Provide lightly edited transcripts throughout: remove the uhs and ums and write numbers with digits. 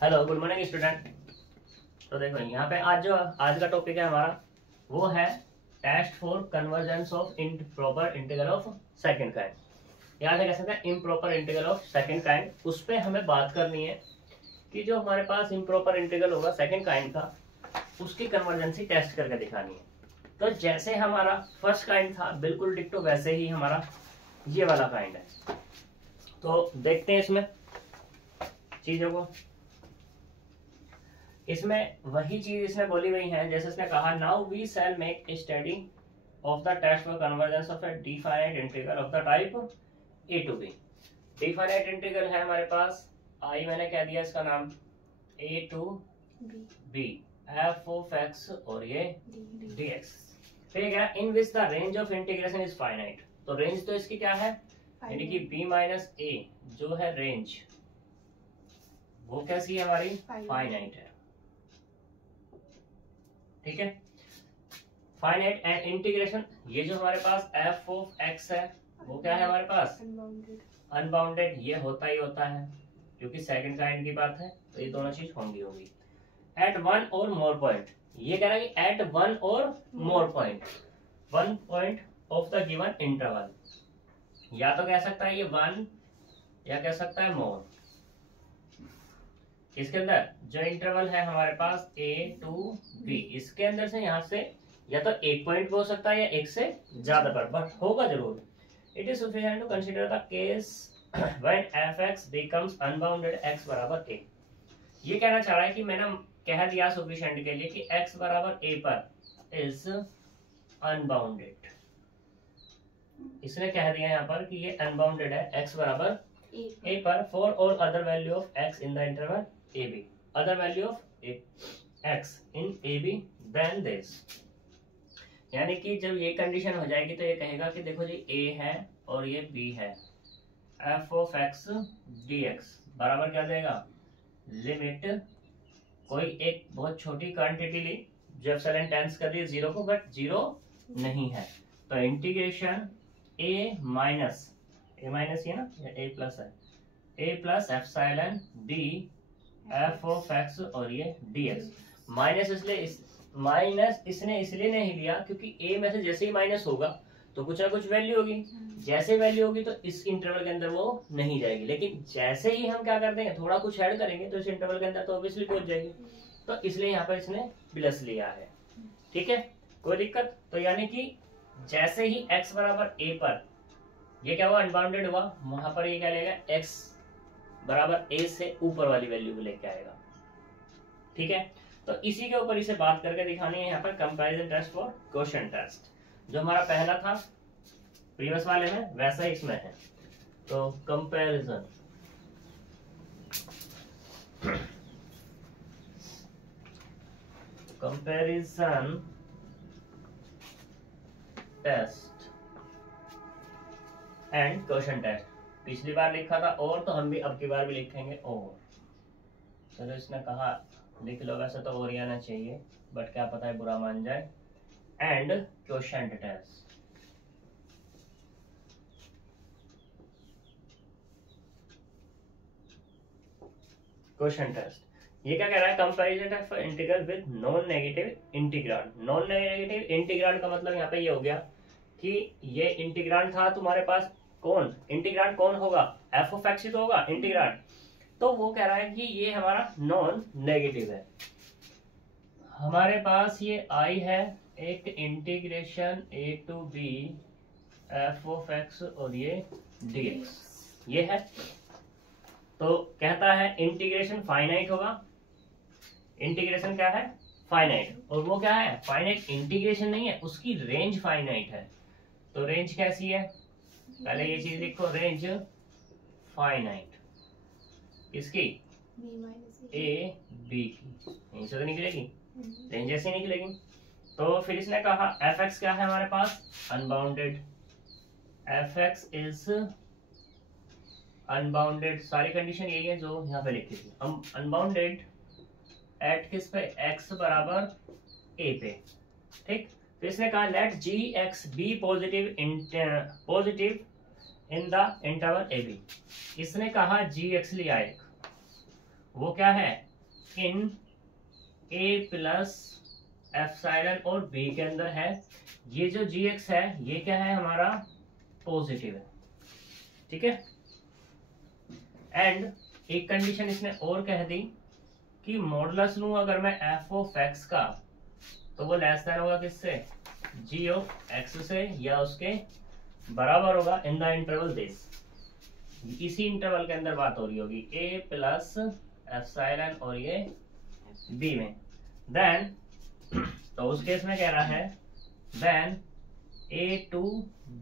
Hello good morning student. तो देखो यहाँ पे आज का टॉपिक है हमारा, वो है test for convergence of improper integral of second kind. यहाँ से कह सकते हैं improper integral of second kind. उस पर हमें बात करनी है कि जो हमारे पास इम्प्रॉपर इंटीग्रल होगा सेकंड काइंड का, उसकी कन्वर्जेंसी टेस्ट करके दिखानी है। तो जैसे हमारा फर्स्ट काइंड था बिल्कुल डिक्टो, वैसे ही हमारा ये वाला काइंड है। तो देखते हैं इसमें चीजों को। इसमें वही चीज इसने बोली हुई है जैसे इसने कहा, now we shall make a study of the test for convergence of a definite integral of the type a to b. Definite integral है हमारे पास, आई मैंने कह दिया इसका नाम, a to b f of x और ये डी एक्स। ठीक है, in which the range of integration is finite. तो रेंज तो इसकी क्या है, यानी कि बी माइनस ए जो है रेंज, वो कैसी है हमारी, फाइनाइट है। ठीक है, फाइनाइट एंड इंटीग्रेशन, ये जो हमारे पास एफ ऑफ एक्स है वो क्या है हमारे पास, अनबाउंडेड। ये होता ही होता है क्योंकि सेकंड काइंड की बात है, तो ये दोनों चीज होंगी। एट वन और मोर पॉइंट, ये कह रहा है कि एट वन और more point, one point of the given interval. या तो कह सकता है ये वन, या कह सकता है मोर। इसके अंदर जो इंटरवल है हमारे पास ए टू बी, इसके अंदर से यहाँ से या तो एक पॉइंट हो सकता है या एक से ज्यादा पर, बट होगा जरूर। It is sufficient to consider the case when f x becomes unbounded x बराबर ए। ये कहना चाह रहा है कि मैंने कह दिया सफिशिएंट के लिए कि एक्स बराबर ए पर इज अनबाउंडेड। इसने कह दिया यहाँ पर कि ये अनबाउंडेड है एक्स बराबर ए पर, for all other value of x in the interval a b, other value of x in a b then this. यानी कि जब ये कंडीशन हो जाएगी तो ये कहेगा कि देखो जी ए है और ये बी है, F of x d x बराबर क्या देगा, लिमिट कोई एक बहुत छोटी क्वांटिटी ली जो एप्सिलॉन टेंस कर दी जीरो को, बट जीरो नहीं है, तो इंटीग्रेशन ए माइनस ये ना, ए प्लस है, a plus epsilon d f of x और ये डी एक्स। माइनस इसलिए माइनस इसने इसलिए नहीं लिया क्योंकि ए में से जैसे ही माइनस होगा तो कुछ ना कुछ वैल्यू होगी, जैसे वैल्यू होगी तो इस इंटरवल के अंदर वो नहीं जाएगी। लेकिन जैसे ही हम क्या कर देंगे, थोड़ा कुछ ऐड करेंगे तो इस इंटरवल के अंदर तो ऑब्वियसली पहुंच जाएगी। तो इसलिए यहाँ पर इसने प्लस लिया है। ठीक है, कोई दिक्कत। तो यानी कि जैसे ही एक्स बराबर ए पर ये क्या हुआ, अनबाउंडेड हुआ, वहां पर ये क्या लेगा, एक्स बराबर ए से ऊपर वाली वैल्यू को लेके आएगा। ठीक है, तो इसी के ऊपर इसे बात करके दिखानी है यहाँ पर comparison test for quotient test. जो हमारा पहला था प्रीवियस वाले में, वैसा ही इसमें है। तो comparison test and quotient test. पिछली बार लिखा था और, तो हम भी अब की बार भी लिखेंगे और। चलो इसने कहा लिख लो, वैसे तो और ही आना चाहिए बट क्या पता है बुरा मान जाए। And quotient test, quotient test ये क्या कह रहा है, comparison of integral with non negative integrand. Non negative integrand का मतलब यहाँ पे ये हो गया कि ये इंटीग्रांड था तुम्हारे पास, कौन इंटीग्रांड कौन होगा, एफ ऑफ एक्स ही तो होगा इंटीग्रांड। तो वो कह रहा है कि ये हमारा नॉन नेगेटिव है। हमारे पास ये आई है एक integration a to b f of x और ये डी एक्स, ये है। तो कहता है इंटीग्रेशन फाइनाइट होगा। इंटीग्रेशन क्या है, फाइनाइट, और वो क्या है, फाइनाइट इंटीग्रेशन नहीं है, उसकी रेंज फाइनाइट है। तो रेंज कैसी है, पहले ये चीज लिखो, रेंज फाइनाइट इसकी ए बी की, यहीं से तो निकलेगी, रेंज ऐसे निकलेगी। तो फिर इसने कहा एफ एक्स क्या है हमारे पास, unbounded, f x is unbounded. सारी कंडीशन यही है जो यहाँ पे लिखी थी, हम अनबाउंडेड एट किस पे, एक्स बराबर ए पे। ठीक, तो इसने कहा let g x be positive in the interval a b. इसने कहा जी एक्स लिया एक, वो क्या है, इन ए प्लस एप्सिलॉन और बी के अंदर है। ये जो जी एक्स है ये क्या है हमारा पॉजिटिव है, ठीक है। एंड एक कंडीशन इसने और कह दी कि मॉडुलस लूं अगर मैं एफ ऑफ एक्स का, तो वो लेस देन होगा किससे, जी ऑफ एक्स से, या उसके बराबर होगा इन द इंटरवल दिस। इसी इंटरवल के अंदर बात हो रही होगी ए प्लस एप्सिलॉन और ये बी में। देन तो उस केस में कह रहा है then a to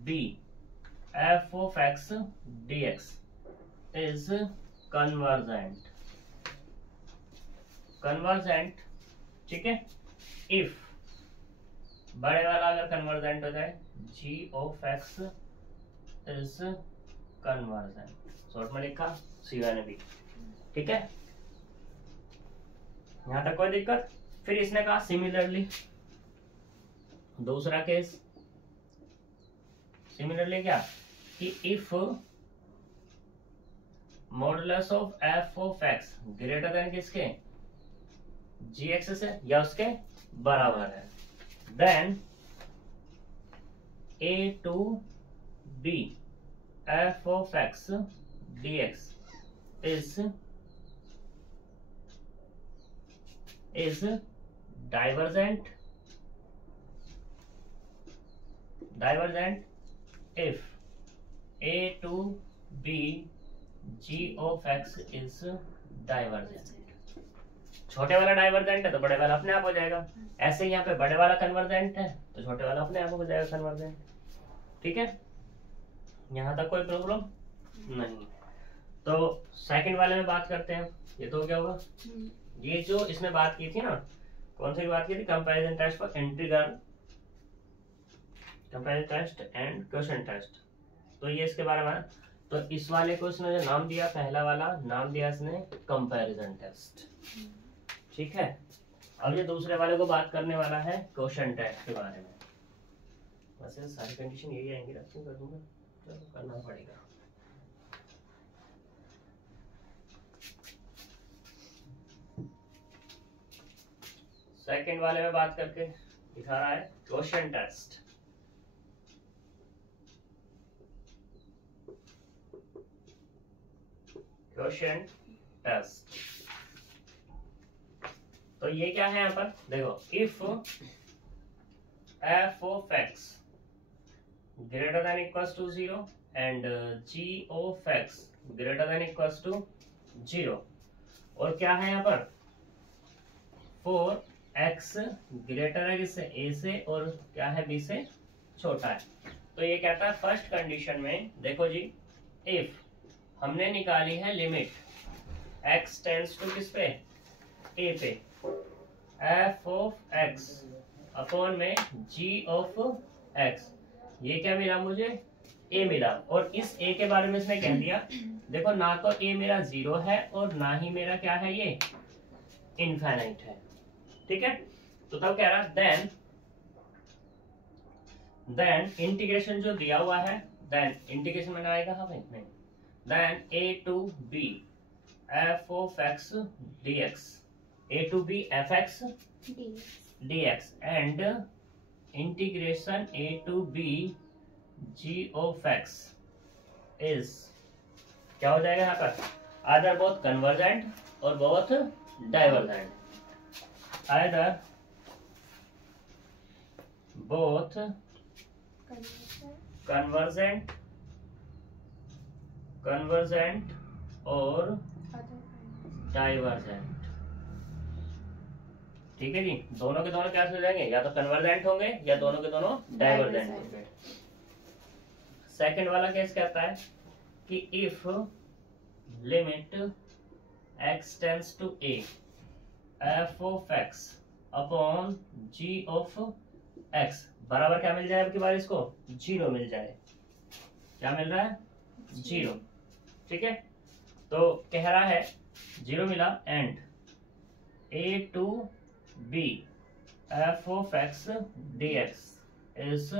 b f of x d x is convergent, convergent, ठीक है। इफ बड़े वाला अगर कन्वर्जेंट हो जाए g of x is convergent, short में लिखा सीधा ने भी, ठीक है। यहां तक कोई दिक्कत। फिर इसने कहा सिमिलरली दूसरा केस, सिमिलरली क्या कि if modulus of f of x greater than किसके, जी एक्स से या उसके बराबर है, then a to b f of x d x is divergent if a to b g of x is divergent। छोटे वाला डाइवर्जेंट है तो बड़े वाला अपने आप हो जाएगा, ऐसे ही यहाँ पे बड़े वाला कन्वर्जेंट है तो छोटे वाला अपने आप हो जाएगा कन्वर्जेंट, ठीक है। यहाँ तक कोई प्रॉब्लम नहीं। तो सेकंड वाले में बात करते हैं, ये तो क्या होगा, ये जो इसमें बात की थी ना, कौन सी बात की थी, comparison test for integral, comparison test and quotient test, तो ये इसके बारे में। तो इस वाले को इसने जो नाम दिया, पहला वाला नाम दिया इसने कंपैरिजन टेस्ट, ठीक है। अब ये दूसरे वाले को बात करने वाला है क्वोशिएंट टेस्ट के बारे में। वैसे सारी कंडीशन यही आएंगी, रखूं कर दूंगा, चलो करना पड़ेगा। सेकंड वाले में बात करके दिखा रहा है क्वोशिएंट टेस्ट। क्वोशिएंट टेस्ट तो ये क्या है यहाँ पर देखो, if f of x greater than equals to 0 and g of x greater than equals to 0, और क्या है यहाँ पर फॉर एक्स ग्रेटर है किससे, ए से, और क्या है बी से छोटा है। तो ये कहता है फर्स्ट कंडीशन में देखो जी, इफ हमने निकाली है लिमिट एक्स टेंड्स टू किस पे, ए पे, एफ ऑफ एक्स अपॉन में जी ऑफ एक्स, ये क्या मिला मुझे, ए मिला। और इस ए के बारे में इसने कह दिया देखो, ना तो ए मेरा 0 है और ना ही मेरा क्या है ये इनफाइनाइट है, ठीक है। तो तब कह रहा देन इंटीग्रेशन जो दिया हुआ है, देन इंटीग्रेशन में आएगा, हाँ भाई नहीं, then a to b f of x d x, a to b f x d x and integration a to b g of x is क्या हो जाएगा यहाँ पर, आइदर बोथ कन्वर्जेंट और both divergent, either both convergent और divergent, ठीक है जी। दोनों के दोनों क्या हो जाएंगे, या तो कन्वर्जेंट होंगे या दोनों के दोनों डाइवर्जेंट होंगे। सेकंड वाला केस कहता है कि if limit x tends to a f of x upon g of x बराबर क्या मिल जाए, अब की बार इसको 0 मिल जाए, क्या मिल रहा है 0, ठीक है। तो कह रहा है 0 मिला and a to b f of x d x is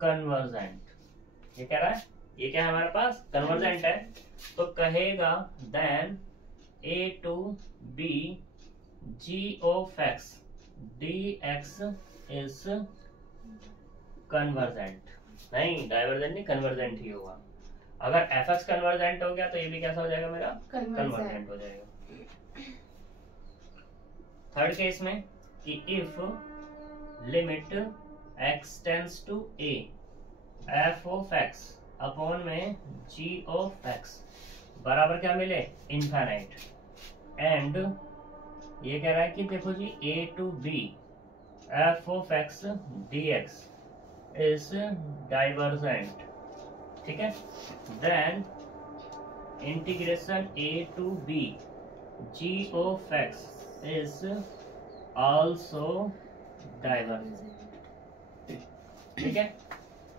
convergent, ये कह रहा है, ये क्या है हमारे पास कन्वर्जेंट है। तो कहेगा then a to b g of x d x is convergent, नहीं डाइवर्जेंट नहीं, कन्वर्जेंट ही होगा। अगर एफ एक्स कन्वर्जेंट हो गया तो ये भी कैसा हो जाएगा मेरा, कन्वर्जेंट हो जाएगा। थर्ड केस में कि if limit x tends to a f of x upon में जी ऑफ एक्स बराबर क्या मिले, इनफाइनाइट, एंड ये कह रहा है कि देखो g a to b f of x d x is divergent, ठीक है, then integration a to b g of x is also divergent, ठीक है।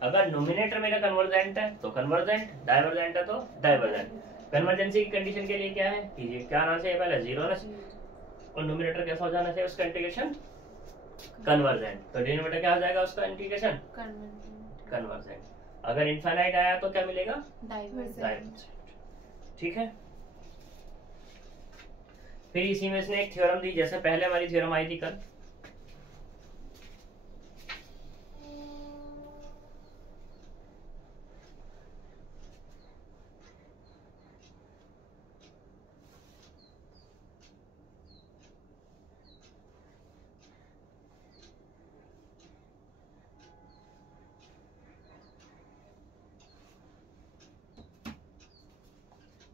अगर नोमिनेटर मेरा कन्वर्जेंट है तो कन्वर्जेंट, डाइवर्जेंट है तो डाइवर्जेंट। कन्वर्जेंसी की कंडीशन के लिए क्या है कि ये क्या आना चाहिए, पहले जीरो आना चाहिए, और नोमिनेटर कैसा हो जाना चाहिए उसका इंटीग्रेशन कन्वर्जेंट, तो डिनोमिनेटर क्या हो जाएगा उसका इंटीग्रेशन कन्वर्जेंट। अगर इनफाइनाइट आया तो क्या मिलेगा, डाइवर्जेंट, ठीक है। फिर इसी में इसने एक थ्योरम दी, जैसे पहले हमारी थ्योरम आई थी कल,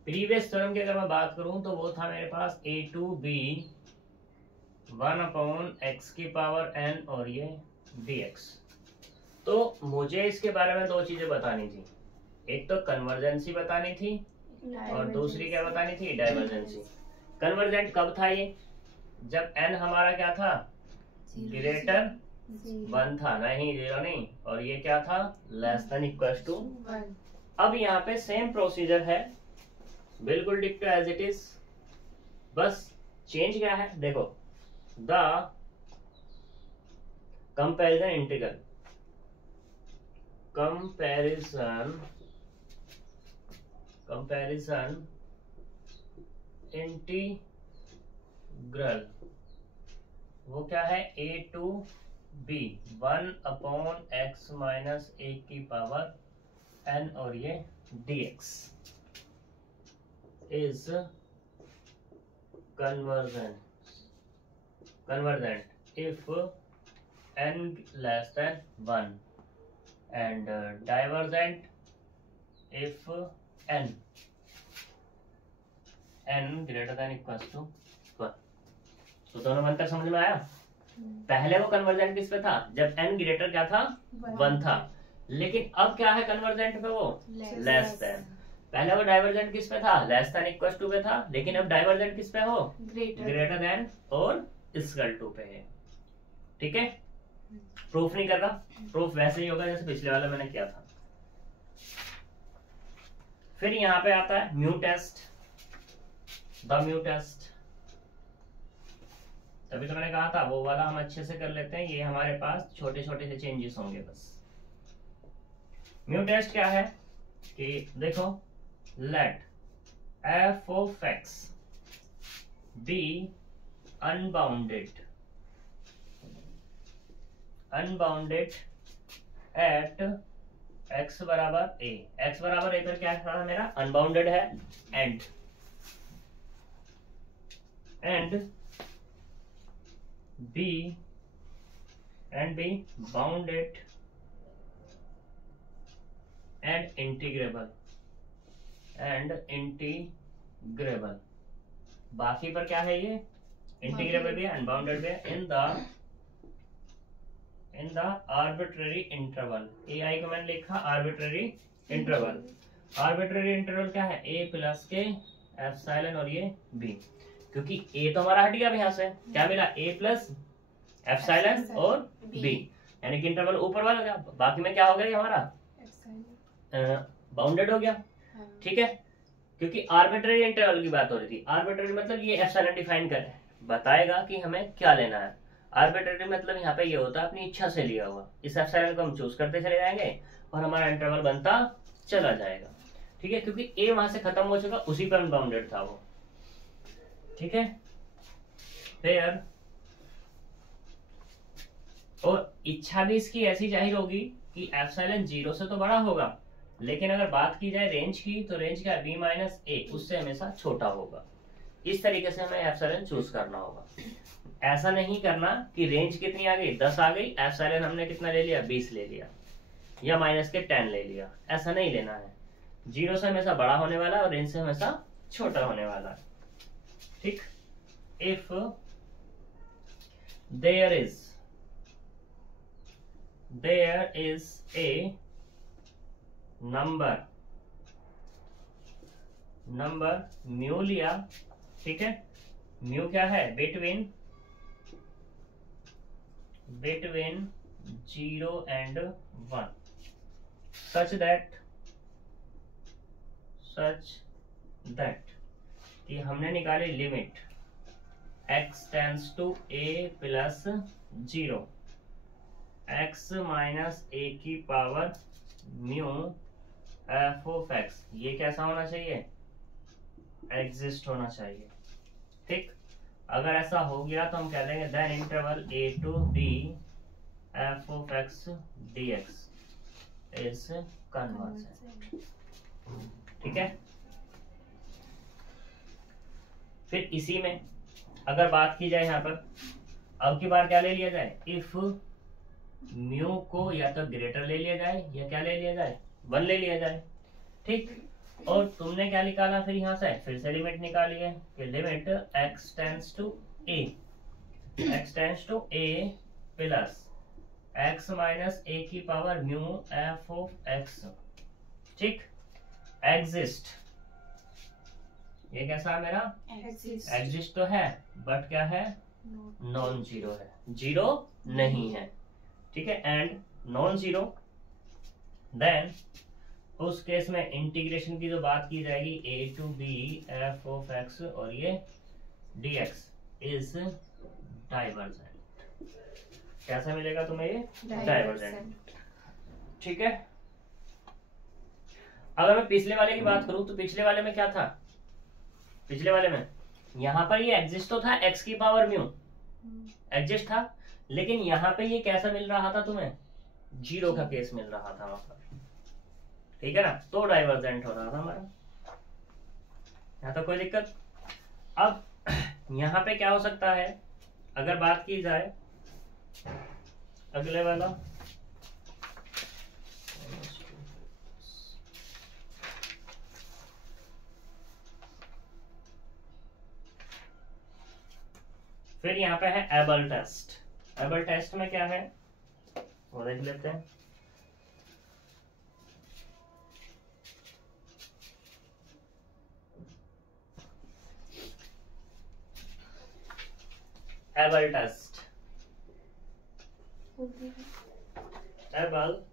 प्रीवियस थ्योरम की अगर मैं बात करूं तो वो था मेरे पास ए टू बी 1/x की पावर n और ये dx। तो मुझे इसके बारे में दो चीजें बतानी थी, एक तो कन्वर्जेंसी बतानी थी और दूसरी क्या बतानी थी, डाइवर्जेंसी। कन्वर्जेंट कब था ये, जब n हमारा क्या था, ग्रेटर 1 था, नहीं 0 नहीं, और ये क्या था, लेस देन इक्वल टू 1। अब यहाँ पे सेम प्रोसीजर है, बिल्कुल डिक्टो एज इट इज, बस चेंज क्या है, देखो the comparison integral, comparison integral वो क्या है, ए टू बी 1/x माइनस ए की पावर n और ये dx is convergent if n less than 1 and divergent if n greater than equals to 1। तो दोनों मंत्र समझ में आया। पहले वो कन्वर्जेंट किस पे था, जब n ग्रेटर क्या था, 1 था, लेकिन अब क्या है कन्वर्जेंट पे, वो लेस देन। पहले वो डाइवर्जेंट किस पे था, लेस देन इक्वल टू पे था, लेकिन अब डाइवर्जेंट किस पे हो, ग्रेटर देन और इक्वल टू पे है, ठीक है। प्रूफ नहीं कर रहा, प्रूफ वैसे ही होगा जैसे पिछले वाला मैंने किया था। फिर यहाँ पे आता है mu test, the mu test. तभी तो मैंने कहा था वो वाला हम अच्छे से कर लेते हैं, ये हमारे पास छोटे छोटे से चेंजेस होंगे बस। म्यू टेस्ट क्या है कि देखो, let f of x be unbounded at x बराबर a। x बराबर a पर क्या था मेरा, अनबाउंडेड है, and b bounded and integrable बाकी पर क्या है, ये इंटीग्रेबल भी है, अनबाउंडेड भी है, इन द आर्बिट्ररी इंटरवल। ए आई को मैंने लिखा आर्बिट्ररी इंटरवल। आर्बिट्ररी इंटरवल क्या है, a प्लस के एप्सिलॉन और ये b, क्योंकि a तो हमारा हट गया यहाँ से, क्या मिला, a प्लस एप्सिलॉन और b, यानी कि इंटरवल ऊपर वाला गया, बाकी में क्या हो गया हमारा, बाउंडेड हो गया, ठीक है। क्योंकि आर्बिट्ररी इंटरवल की बात हो रही थी, आर्बिट्ररी मतलब ये एप्सिलॉन डिफाइन कर बताएगा कि हमें क्या लेना है। आर्बिट्ररी मतलब यहाँ पे ये होता है अपनी इच्छा से लिया हुआ, इस एप्सिलॉन को हम चूज करते चले जाएंगे और हमारा इंटरवल बनता चला जाएगा, ठीक है। क्योंकि ए वहां से खत्म हो चुका, उसी पर अनबाउंडेड था वो। ठीक है। फिर और इच्छा भी इसकी ऐसी जाहिर होगी कि एप्सिलॉन 0 से तो बड़ा होगा, लेकिन अगर बात की जाए रेंज की तो रेंज क्या है, b माइनस ए, उससे हमेशा छोटा होगा। इस तरीके से हमें एप्सिलॉन चूज करना होगा। ऐसा नहीं करना कि रेंज कितनी आ गई, 10 आ गई, एप्सिलॉन हमने कितना ले लिया, 20 ले लिया, या माइनस के 10 ले लिया। ऐसा नहीं लेना है। 0 से हमेशा बड़ा होने वाला और रेंज से हमेशा छोटा होने वाला। ठीक। If there is a number mu लिया, ठीक है। म्यू क्या है, बिटवीन 0 and 1, such that कि हमने निकाली limit x tends to a plus 0, x minus a की power mu f of x। ये कैसा होना चाहिए, एग्जिस्ट होना चाहिए। ठीक। अगर ऐसा हो गया तो हम कह देंगे then interval a to b f of x dx इज कन्वर्जेंट। ठीक है। फिर इसी में अगर बात की जाए यहाँ पर, अब की बार क्या ले लिया जाए, इफ म्यू को या तो ग्रेटर ले लिया जाए या क्या ले लिया जाए, 1 ले लिया जाए। ठीक। और तुमने क्या निकाला फिर यहाँ से, फिर से लिमिट निकाली है कि limit x tends to a plus x minus a की power mu f of x। ठीक। एग्जिस्ट, ये कैसा है मेरा, एग्जिस्ट तो है बट क्या है, नॉन जीरो है, जीरो नहीं है। ठीक है। एंड नॉन जीरो, देन उस केस में इंटीग्रेशन की जो बात की जाएगी a to b f of x और ये dx इज डाइवर्जेंट। कैसा मिलेगा तुम्हें, ये डाइवर्जेंट। ठीक है। अगर मैं पिछले वाले की बात करूं तो पिछले वाले में क्या था, पिछले वाले में यहाँ पर ये एग्जिस्ट तो था, x की पावर म्यू एग्जिस्ट था, लेकिन यहाँ पे ये कैसा मिल रहा था तुम्हें, 0 का केस मिल रहा था वहां पर। ठीक है ना, तो डाइवर्जेंट हो रहा था हमारा, यहाँ तो कोई दिक्कत। अब यहाँ पे क्या हो सकता है, अगर बात की जाए अगले वाला, फिर यहाँ पे है एबल टेस्ट। एबल टेस्ट में क्या है वो देख लेते हैं। एबल टेस्ट, एबल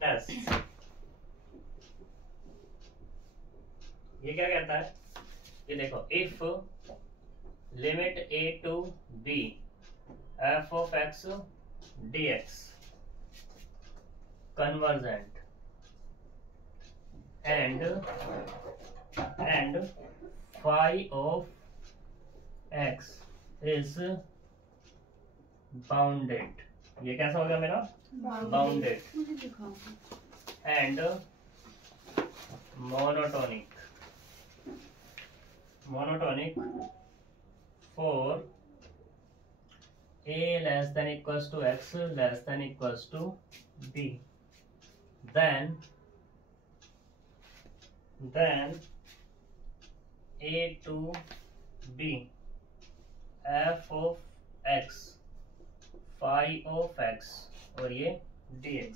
टेस्ट, ये क्या कहता है, ये देखो, if limit a to b f of x dx convergent and phi of x is bounded, ये कैसा हो गया मेरा, bounded, and monotonic for a less than equals to x less than equals to b, then a to b f of x phi of x और ये dx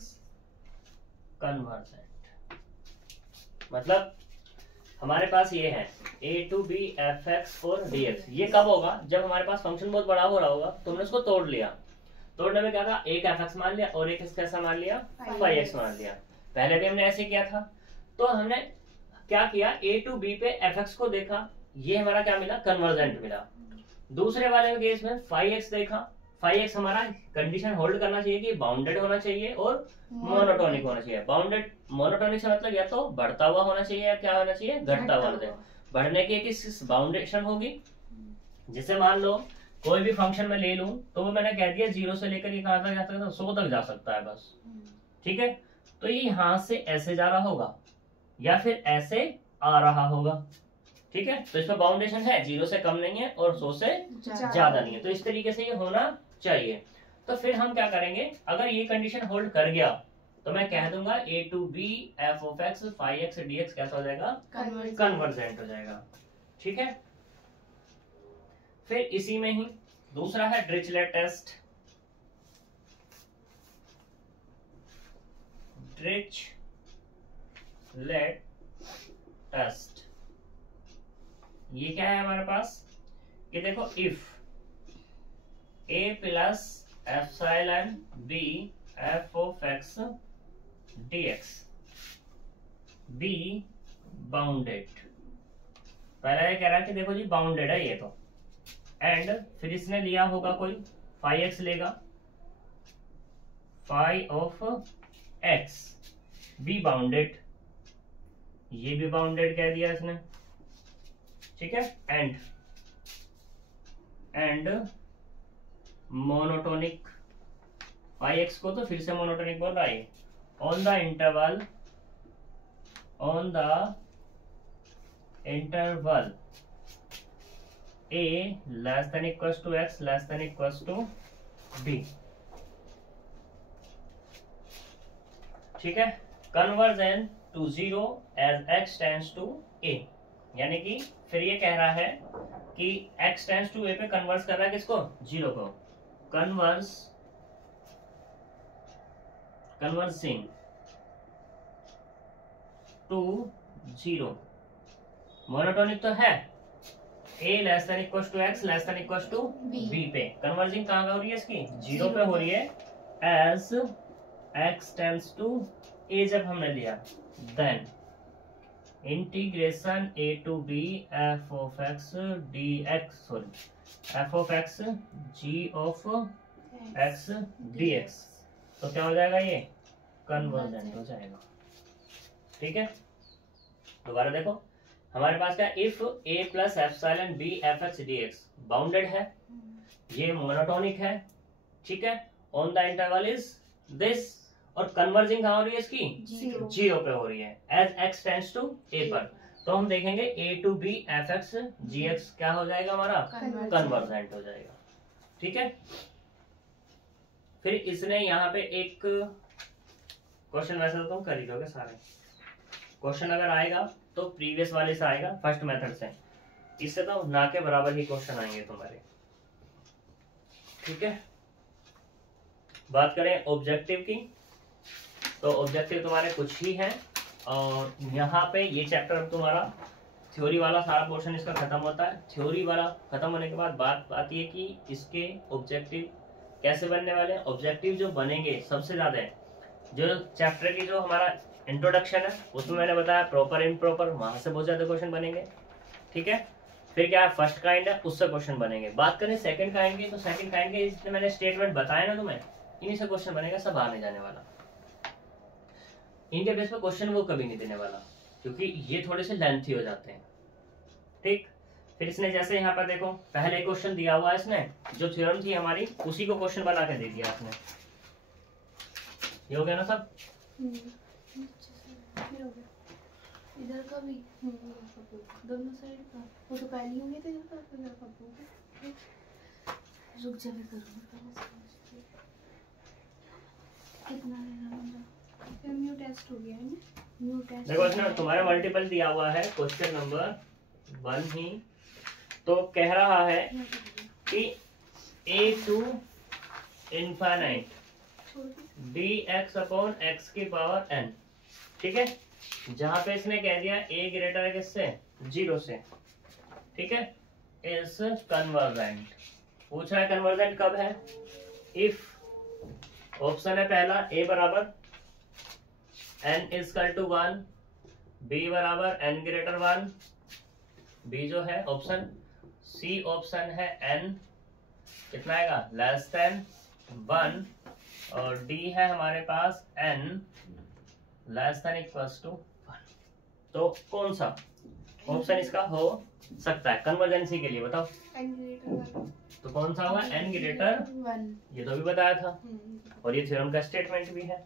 convergent. मतलब हमारे पास ये है a to b f x और dx। ये कब होगा, जब हमारे पास फंक्शन बहुत बड़ा हो रहा होगा, तुमने उसको तोड़ लिया, तोड़ने में क्या था, एक एफ एक्स मान लिया और एक कैसा मान लिया, फाई एक्स मान लिया। पहले भी हमने ऐसे किया था, तो हमने क्या किया, a to b पे एफ एक्स को देखा, ये हमारा क्या मिला, कन्वर्जेंट मिला। दूसरे वाले केस में फाई एक्स देखा, फाइव एक्स हमारा कंडीशन होल्ड करना चाहिए कि बाउंडेड होना चाहिए और मोनोटोनिक होना चाहिए। बाउंडेड मोनोटोनिक से मतलब या तो बढ़ता हुआ होना चाहिए या क्या होना चाहिए, घटता हुआ होना चाहिए। बढ़ने की एक बाउंडेशन होगी, जैसे मान लो कोई भी फंक्शन में ले लूं तो वो मैंने कह दिया 0 से लेकर ये कहां तक जा सकता है, 100 तक जा सकता है बस, ठीक है। तो ये यहां से ऐसे जा रहा होगा या फिर ऐसे आ रहा होगा, ठीक है। तो इसमें बाउंडेशन है, 0 से कम नहीं है और 100 से ज्यादा नहीं है, तो इस तरीके से ये होना चाहिए। तो फिर हम क्या करेंगे, अगर ये कंडीशन होल्ड कर गया तो मैं कह दूंगा a to b f of x 5x dx कैसा हो जाएगा, कन्वर्जेंट हो जाएगा, ठीक है। फिर इसी में ही दूसरा है डिरिचलेट टेस्ट। डिरिचलेट टेस्ट ये क्या है हमारे पास कि देखो if a plus epsilon b f of x dx b bounded, पहला ये कह रहा है कि देखो जी बाउंडेड है ये तो, एंड फिर इसने लिया होगा कोई 5x लेगा, five of x b bounded, ये भी बाउंडेड कह दिया इसने, ठीक है। एंड मोनोटोनिक 5x को तो फिर से मोनोटोनिक बोल रहा है, on the interval a less than equals to x less than equals to b, ठीक है। Convergent to 0 as x tends to a, यानी कि फिर ये कह रहा है कि x टेंड्स टू a पे कन्वर्स कर रहा है किसको, 0 को, कन्वर्सिंग टू 0। मोनोटोनिक तो है, a less than equals to x less than equals to b पे कन्वर्जिंग कहाँ हो रही है इसकी, 0 पे हो रही है, as x tends to a जब हमने लिया, then integration a to b f of x dx, sorry f of x g of x dx, तो क्या हो जाएगा ये, कन्वर्जेंट हो जाएगा, ठीक है। दोबारा देखो हमारे पास क्या, if a plus epsilon b f x dx bounded है, ये मोनोटोनिक है, ठीक है, on the interval is this, और कन्वर्जिंग कहाँ हो रही है इसकी, 0 पे हो रही है, as x tends to a पर, तो हम देखेंगे a to b f x g x क्या हो जाएगा हमारा, कन्वर्जेंट हो जाएगा, ठीक है। फिर इसने यहाँ पे एक क्वेश्चन, वैसे तो तुम कर ही दोगे सारे क्वेश्चन, अगर आएगा तो प्रीवियस वाले से आएगा, फर्स्ट मेथड से, इससे तो ना के बराबर ही क्वेश्चन आएंगे तुम्हारे, ठीक है। बात करें ऑब्जेक्टिव की, तो ऑब्जेक्टिव तुम्हारे कुछ ही है, और यहाँ पे ये चैप्टर तुम्हारा थ्योरी वाला सारा पोर्शन इसका खत्म होता है। थ्योरी वाला खत्म होने के बाद बात आती है कि इसके ऑब्जेक्टिव कैसे बनने वाले हैं। ऑब्जेक्टिव जो बनेंगे सबसे ज्यादा है, जो चैप्टर की जो हमारा इंट्रोडक्शन है उसमें मैंने बताया प्रॉपर इम्प्रॉपर, वहां से बहुत ज्यादा क्वेश्चन बनेंगे, ठीक है। फिर क्या फर्स्ट काइंड है, उससे क्वेश्चन बनेंगे। बात करें सेकंड काइंड की, तो सेकंड काइंड के जितने मैंने स्टेटमेंट बताया ना तुम्हें, इन्हीं से क्वेश्चन बनेगा, सब आने जाने वाला। इनके बेस पे क्वेश्चन वो कभी नहीं देने वाला, क्योंकि ये थोड़े से लेंथी हो जाते हैं, ठीक। फिर इसने जैसे यहाँ पर देखो पहले क्वेश्चन दिया हुआ है इसने, जो थ्योरम थी हमारी उसी को क्वेश्चन बना के दे दिया आपने, ये हो गया ना सब। इधर का भी दोनों साइड का, वो तो पहले होंगे थे, इधर का रुक जा, मैं करूँगा कितना है, म्यू टेस्ट हो गया है ना, म्यू टेस्ट। देखो इसने तुम्हारा मल्टीपल दिया हुआ है क्वेश्चन नंबर 1 ही, तो कह रहा है कि a to infinite dx upon x की पावर n, ठीक है। जहां पे इसने कह दिया a ग्रेटर है किससे, 0 से, ठीक है, इज कन्वर्जेंट। पूछा है कन्वर्जेंट कब है, इफ ऑप्शन है पहला a बराबर n इजकल टू 1, b बराबर n ग्रेटर 1, b जो है ऑप्शन, c ऑप्शन है n कितना आएगा लेस देन 1 और d है हमारे पास n less than equals to 1। तो कौन सा ऑप्शन इसका हो सकता है कन्वर्जेंसी के लिए, बताओ। n ग्रेटर 1 तो कौन सा होगा n ग्रेटर 1, ये तो अभी बताया था और ये थ्योरम का स्टेटमेंट भी है,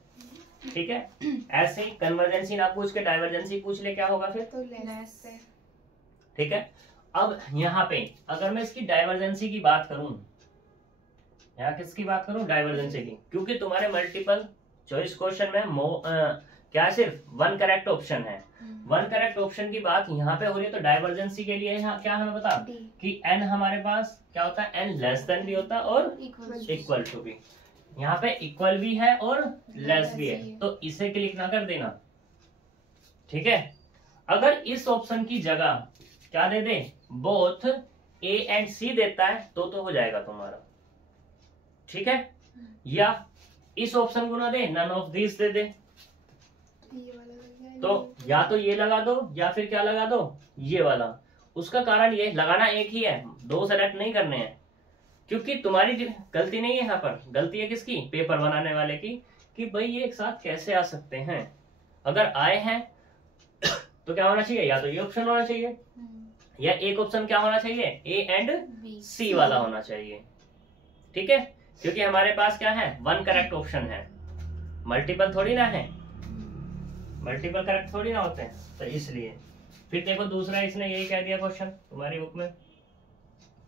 ठीक है। ऐसे ही कन्वर्जेंसी ना पूछ के डाइवर्जेंसी पूछ ले, क्या होगा फिर, तो लेस है। ठीक है। अब यहाँ पे अगर मैं इसकी डाइवर्जेंसी की बात करूं, यहाँ किसकी बात करूं, डाइवर्जेंसी की, क्योंकि तुम्हारे मल्टीपल चॉइस क्वेश्चन में क्या सिर्फ 1 करेक्ट ऑप्शन है। 1 करेक्ट ऑप्शन की बात यहाँ पे हो रही है, तो डाइवर्जेंसी के लिए यहाँ क्या हमें बता कि n हमारे पास क्या होता है, n लेस देन भी होता है और इक्वल टू भी। यहाँ पे इक्वल भी है और लेस भी है, तो इसे क्लिक ना कर देना, ठीक है। अगर इस ऑप्शन की जगह क्या दे दे, बोथ A एंड C देता है तो हो जाएगा तुम्हारा, ठीक है। या इस ऑप्शन को ना दे, नन ऑफ दिस दे दे, ये वाला लग जाएगा। तो या तो ये लगा दो या फिर क्या लगा दो, ये वाला। उसका कारण ये लगाना एक ही है, 2 सेलेक्ट नहीं करने हैं, क्योंकि तुम्हारी गलती नहीं है यहाँ पर, गलती है किसकी, पेपर बनाने वाले की, कि भाई ये एक साथ कैसे आ सकते हैं। अगर आए हैं तो क्या होना चाहिए, या तो ये ऑप्शन होना चाहिए या एक ऑप्शन क्या होना चाहिए, A एंड C वाला होना चाहिए, ठीक है। क्योंकि हमारे पास क्या है, 1 करेक्ट ऑप्शन है, मल्टीपल थोड़ी ना है, मल्टीपल करेक्ट थोड़ी ना होते हैं, तो इसलिए। फिर देखो दूसरा इसने यही कह दिया क्वेश्चन तुम्हारी बुक में,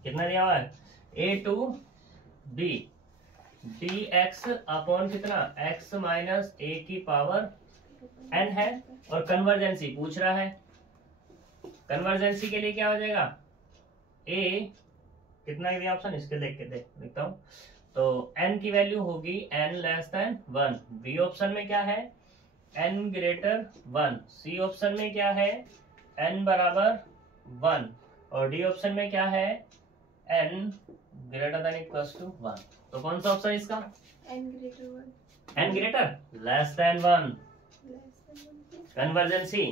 कितना दिया हुआ है, A to B dx upon कितना x माइनस a की पावर n है, और कन्वर्जेंसी पूछ रहा है। कन्वर्जेंसी के लिए क्या हो जाएगा, A कितना दिया ऑप्शन, इसके देखता हूं, तो n की वैल्यू होगी n less than 1, B option में क्या है n ग्रेटर 1, C ऑप्शन में क्या है n बराबर 1, और D ऑप्शन में क्या है n greater than equals to 1। तो कौन सा ऑप्शन इसका, n greater 1, n greater less than 1, convergency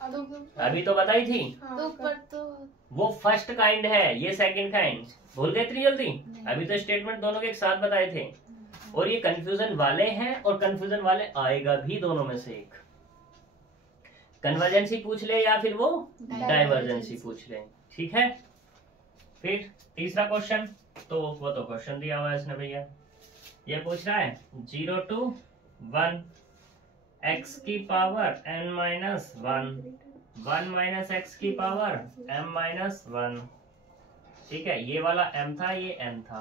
अभी तो बताई थी। तो पर तो वो फर्स्ट काइंड है, ये सेकंड काइंड, भूल गए इतनी जल्दी, अभी तो स्टेटमेंट दोनों के एक साथ बताए थे, और ये कंफ्यूजन वाले हैं और कंफ्यूजन वाले आएगा भी, दोनों में से एक, कन्वर्जेंसी पूछ ले या फिर वो डाइवर्जेंसी पूछ ले, ठीक है। फिर तीसरा क्वेश्चन, तो वो तो क्वेश्चन दिया हुआ है इसने भैया, ये पूछ रहा है 0 to 1 x की power n minus 1 minus x की पावर m माइनस 1, ठीक है। ये वाला m था, ये n था,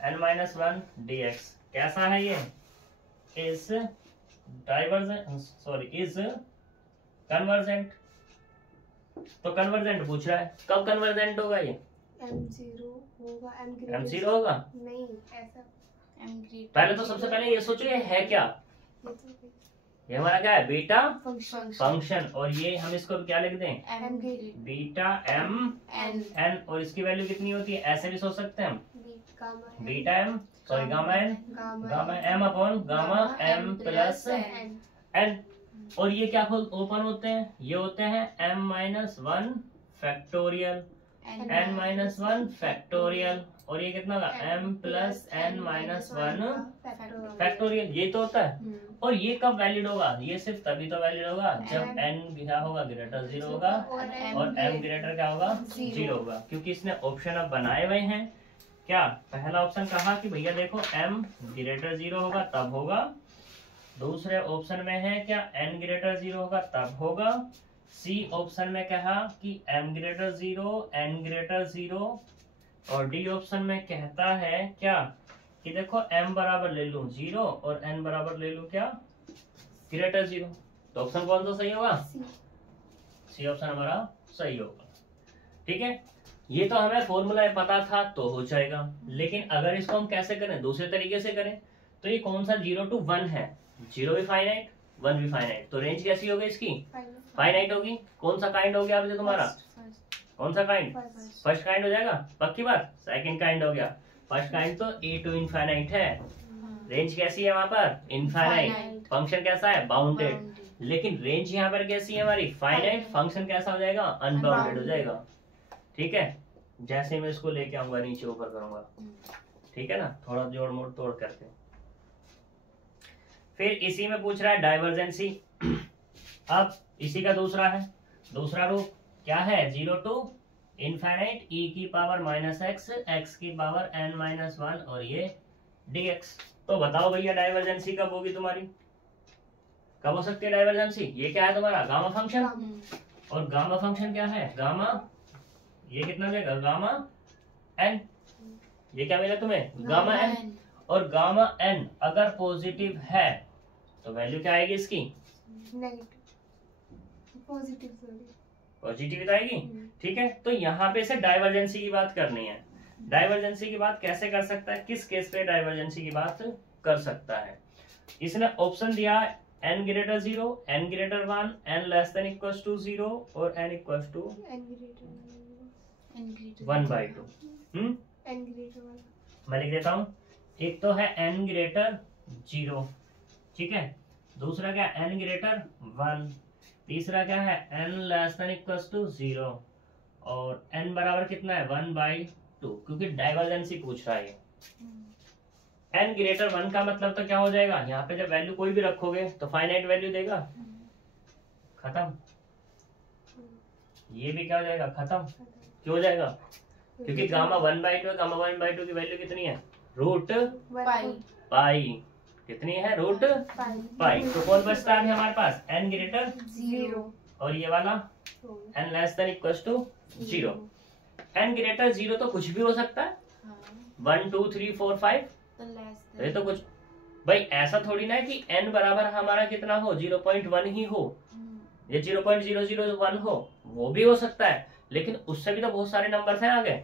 n माइनस 1 dx कैसा है, ये is divergent, sorry is convergent. तो कन्वर्जेंट पूछ रहा है, कब कन्वर्जेंट होगा ये, m0 होगा, m0 होगा नहीं, ऐसा m ग्रेटर। पहले तो सबसे पहले ये सोचो ये है क्या, ये हमारा क्या है, बीटा फंक्शन, और ये हम इसको क्या लिख दें, m greater beta m n, और इसकी वैल्यू कितनी होती है, ऐसे भी सोच सकते हैं हम, beta m sorry gamma n, gamma m upon gamma m plus n, और ये क्या ओपन होते हैं, ये होते हैं m minus 1 factorial, n minus 1 factorial, और ये कितना होगा m plus n minus 1 factorial, ये तो होता है। और ये कब वैलिड होगा, ये सिर्फ तभी तो वैलिड होगा जब n क्या होगा, ग्रेटर 0 होगा, और m ग्रेटर क्या होगा, 0 होगा, क्योंकि इसने ऑप्शन अब बनाए हुए हैं। क्या पहला ऑप्शन कहा कि भैया देखो m ग्रेटर 0 होगा तब होगा, दूसरे ऑप्शन में है क्या n ग्रेटर 0 होगा तब होगा, सी ऑप्शन में कहा कि m ग्रेटर 0 n ग्रेटर 0, और डी ऑप्शन में कहता है क्या कि देखो m बराबर ले लूं 0 और n बराबर ले लूं क्या, ग्रेटर 0। तो ऑप्शन कौन सा सही होगा, सी ऑप्शन हमारा सही होगा, ठीक है। ये तो हमें फॉर्मूला पता था तो हो जाएगा, लेकिन अगर इसको हम कैसे करें, दूसरे तरीके से करें, तो ये कौन सा 0 to 1 है, 0 भी फाइनाइट 1 भी फाइनाइट, तो रेंज कैसी होगी इसकी, फाइनाइट होगी। कौन सा काइंड हो गया अभी तुम्हारा, कौन सा काइंड, फर्स्ट काइंड हो जाएगा, पक्की बात। सेकंड काइंड हो गया, फर्स्ट काइंड तो a टू इनफाइनाइट है, रेंज कैसी है वहां पर, इनफाइनाइट, फंक्शन कैसा है, बाउंडेड, लेकिन रेंज यहाँ पर कैसी है हमारी, फाइनाइट, फंक्शन कैसा हो जाएगा, अनबाउंडेड हो जाएगा, ठीक है। जैसे मैं इसको लेके आऊंगा नीचे ऊपर करूंगा, ठीक है ना, थोड़ा जोड़ मोड़ तोड़ करके। फिर इसी में पूछ रहा है डाइवर्जेंसी। अब इसी का दूसरा है, दूसरा रूप क्या है, 0 to इनफाइनाइट e की पावर माइनस एक्स, एक्स की पावर n माइनस 1 और ये dx। तो बताओ भैया डाइवर्जेंसी कब होगी तुम्हारी, कब हो सकती है डाइवर्जेंसी? ये क्या है तुम्हारा गामा फंक्शन, और गामा फंक्शन क्या है, गामा, ये कितना देगा, गामा n, ये क्या मिला तुम्हें, गामा n। और गामा n अगर पॉजिटिव है तो वैल्यू क्या आएगी इसकी, पॉजिटिव आएगी, ठीक है। तो यहाँ पे से डाइवर्जेंसी की बात करनी है। डाइवर्जेंसी की बात कैसे कर सकता है, किस केस पे डाइवर्जेंसी की बात कर सकता है? इसने ऑप्शन दिया n greater 0, n greater 1, n less than equals to 0 और n इक्वल्स टू 1/2। मैं लिख देता हूँ, एक तो है n ग्रेटर 0, ठीक है, दूसरा क्या n ग्रेटर 1, तीसरा क्या है n less than equals to 0 और n बराबर कितना है 1/2, क्योंकि डाइवर्जेंसी पूछ रहा है। n ग्रेटर 1 का मतलब तो क्या हो जाएगा, यहाँ पे जब वैल्यू कोई भी रखोगे तो फाइनाइट वैल्यू देगा, खत्म। ये भी क्या हो जाएगा, खत्म। क्यों हो जाएगा, क्योंकि गामा 1/2 है, गामा 1/2 की वैल्यू कितनी है, रूट पाई, कितनी है, रूट पाई। तो कौन बचता है हमारे पास, n ग्रेटर 0 और ये वाला n less than equals to 0। n greater 0 तो कुछ भी हो सकता है, 1 2 3 4 5, ये तो कुछ, भाई ऐसा थोड़ी ना है कि n बराबर हमारा कितना हो, 0.1 ही हो, ये 0.001 हो, वो भी हो सकता है, लेकिन उससे भी तो बहुत सारे नंबर हैं आगे।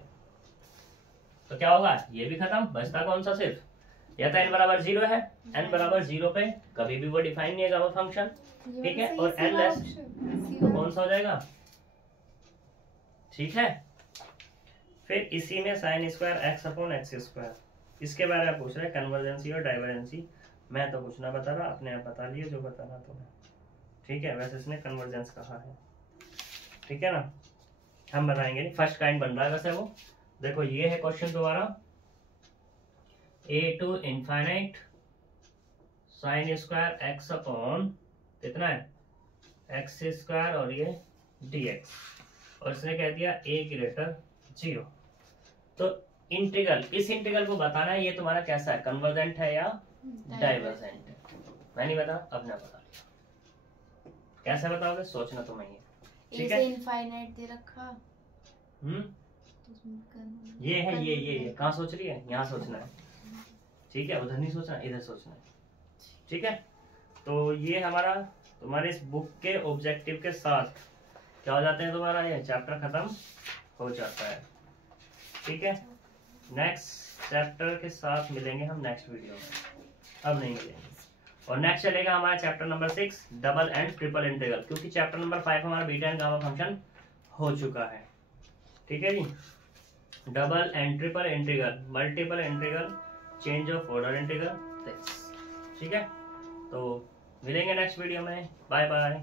तो क्या होगा, ये भी खत्म, बचता कौन सा, सिर्फ या तो n बराबर 0 है, n बराबर 0 पे कभी भी वो डिफाइन नहीं है गामा फंक्शन, ठीक है, और n लेस तो कौन सा हो जाएगा, ठीक है। फिर इसी में sign square x upon x square, इसके बारे में पूछ रहे हैं, कन्वर्जेंसी और डाइवर्जेंसी। मैं तो कुछ ना बता रहा, अपने आप बता लिए जो बताना तुम्हें, ठीक है। वैसे इसने कन्वर्जेंस कहा है, ठीक है ना, हम बताएंगे नहीं, फर्स्ट काइंड बन रहा है वैसे वो। देखो ये है क्वेश्चन दोबारा, a to infinite sine square x upon कितना है एक्स स्क्वायर और ये dx, और इसने कह दिया a ग्रेटर 0। तो इंटीग्रल, इस इंटीग्रल को बताना है ये तुम्हारा कैसा है, कन्वर्जेंट है या डाइवर्जेंट है। मैं नहीं बता, अब ना बता, कैसे बताओगे, सोचना तुम्हें ये, ठीक है। इनफाइनाइट दे रखा, ये है, ये कहाँ सोच रही है, यहाँ सोचना है, ठीक है, उधर नहीं सोचना, इधर सोचना है, ठीक है। तो ये हमारा तुम्हारे इस बुक के ऑब्जेक्टिव के साथ क्या हो जाते हैं, तुम्हारा ये चैप्टर खत्म हो जाता है, ठीक है। नेक्स्ट चैप्टर के साथ मिलेंगे हम नेक्स्ट वीडियो में, अब नहीं मिलेंगे। और नेक्स्ट चलेगा हमारा chapter number 6 double and triple integral, क्योंकि चैप्टर नंबर 5 हमारा बीटा एंड गामा फंक्शन हो चुका है, ठीक है जी। Double and triple integral, multiple integral, change of order integral, ठीक है। तो मिलेंगे नेक्स्ट वीडियो में, बाय बाय।